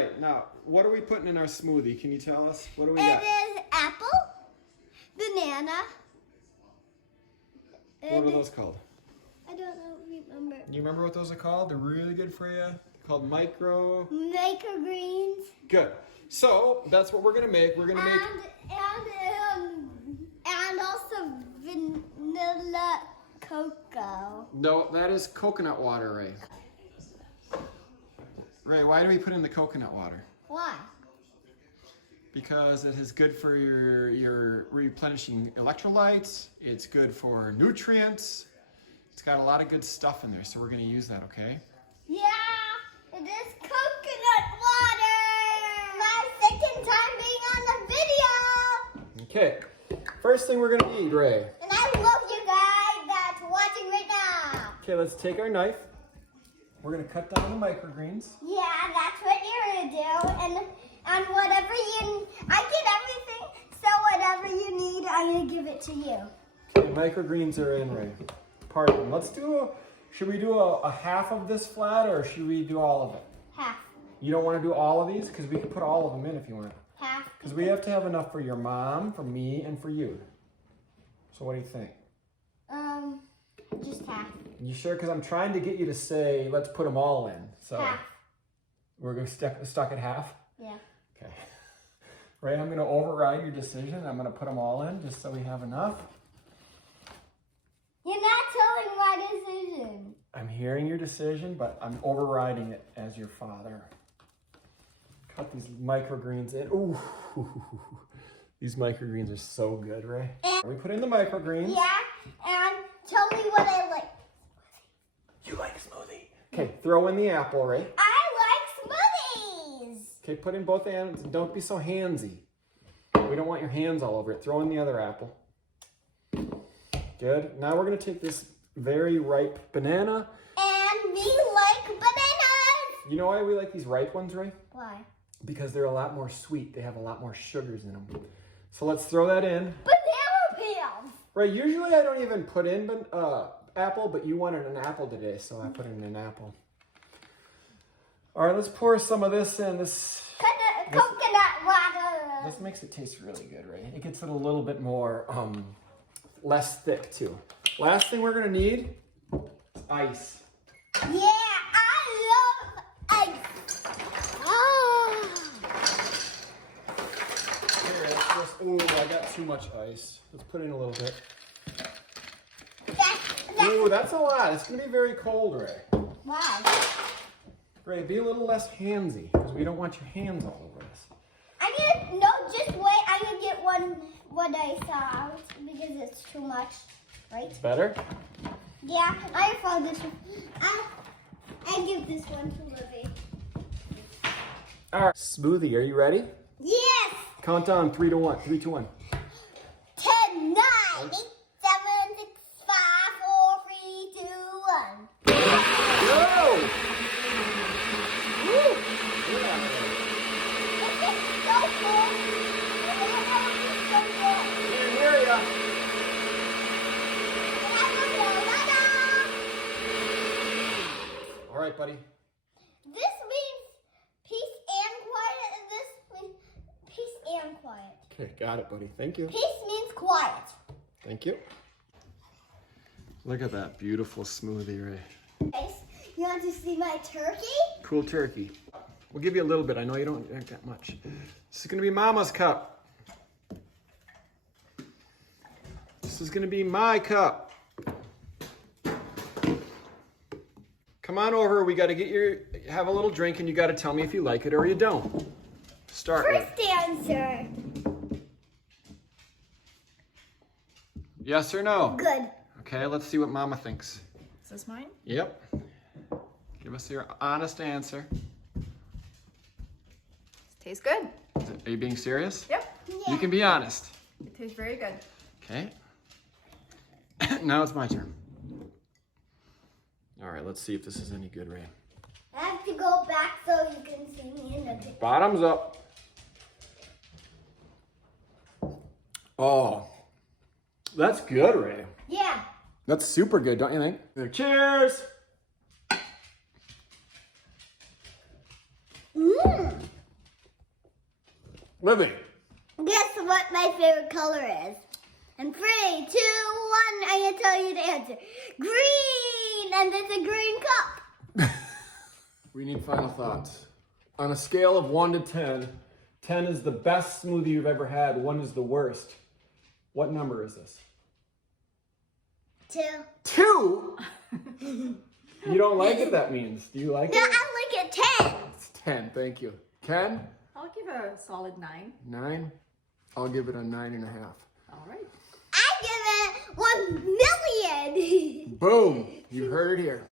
right, now, what are we putting in our smoothie? Can you tell us? What do we It got? is apple, banana. What are those called? I don't remember. You remember what those are called? They're really good for you. They're called Microgreens. Good. So, that's what we're going to make. We're going to make... And also vanilla cocoa. No, that is coconut water, Ray. Ray, why do we put in the coconut water? Why? Because it is good for your replenishing electrolytes. It's good for nutrients. It's got a lot of good stuff in there, so we're going to use that, okay? Yeah, it is coconut water. My second time being on the video. Okay, first thing we're going to need, Ray. And I love you guys that's watching right now. Okay, let's take our knife. We're going to cut down the microgreens. Yeah, that's what you're gonna do. And whatever I get everything, so whatever you need, I'm gonna give it to you. Okay, microgreens are in, Ray. Pardon. Let's do should we do a half of this flat or should we do all of it? Half. You don't want to do all of these? Because we can put all of them in if you want. Half. Because we have to have enough for your mom, for me, and for you. So what do you think? Just half. You sure? Because I'm trying to get you to say, let's put them all in. So Half. we're going to stuck at half? Yeah. Okay. Ray, I'm going to override your decision. I'm going to put them all in just so we have enough. You're not telling my decision. I'm hearing your decision, but I'm overriding it as your father. Cut these microgreens in. Ooh, these microgreens are so good, Ray. And we put in the microgreens. yeah, and tell me what I like. You like smoothie. Okay, throw in the apple, Ray. I like smoothies. Okay, put in both ends. Don't be so handsy. We don't want your hands all over it. Throw in the other apple. Good. Now we're going to take this very ripe banana. And we like bananas. You know why we like these ripe ones, Ray? Why? Because they're a lot more sweet. They have a lot more sugars in them. So let's throw that in. Banana peels. Ray, usually I don't even put in apple, but you wanted an apple today, so I put in an apple. All right, let's pour some of this in. Coconut water. This makes it taste really good, Ray. It gets it a little bit more, less thick too. Last thing we're gonna need is ice. Yeah, I love ice. Oh. Here, let's just, ooh, I got too much ice. Let's put in a little bit. Ooh, that's a lot. It's gonna be very cold, Ray. Why? Ray, be a little less handsy, because we don't want your hands all over this. Just wait. I'm gonna get one ice out because it's too much, right? It's better? Yeah, I found this one. I give this one to Livy. All right, smoothie, are you ready? Yes! Count down 3 to 1. 3, 2, 1. 10, 9, 8, 7, 6, 5, 4, 3, 2, 1. Go! Woo! Yeah. It's so cool. Can't hear ya. All right, buddy. This means peace and quiet, and this means peace and quiet. Okay, got it, buddy. Thank you. Peace means quiet. Thank you. Look at that beautiful smoothie, Ray. Guys, you want to see my turkey? Cool turkey. We'll give you a little bit. I know you don't drink that much. This is going to be Mama's cup. This is going to be my cup. Come on over. We got to have a little drink, and you got to tell me if you like it or you don't. Start. First answer. Yes or no? Good. Okay, let's see what Mama thinks. Is this mine? Yep. Give us your honest answer. Tastes good. Are you being serious? Yep. You can be honest. It tastes very good. Okay. Now it's my turn. All right, let's see if this is any good, Ray. I have to go back so you can see me in the picture. Bottoms up. Oh, that's good, Ray. Yeah. That's super good, don't you think? Cheers! Mmm. Living. Guess what my favorite color is? And 3, 2, 1, I'm gonna tell you the answer. Green, and it's a green cup. We need final thoughts. On a scale of 1 to 10, 10 is the best smoothie you've ever had, 1 is the worst. What number is this? 2. 2? You don't like it, that means. Do you like No, it? I like it 10. It's 10, thank you. Ken? I'll give a solid 9. 9? I'll give it a 9.5. All right. I give it 1 million. Boom! You heard it here.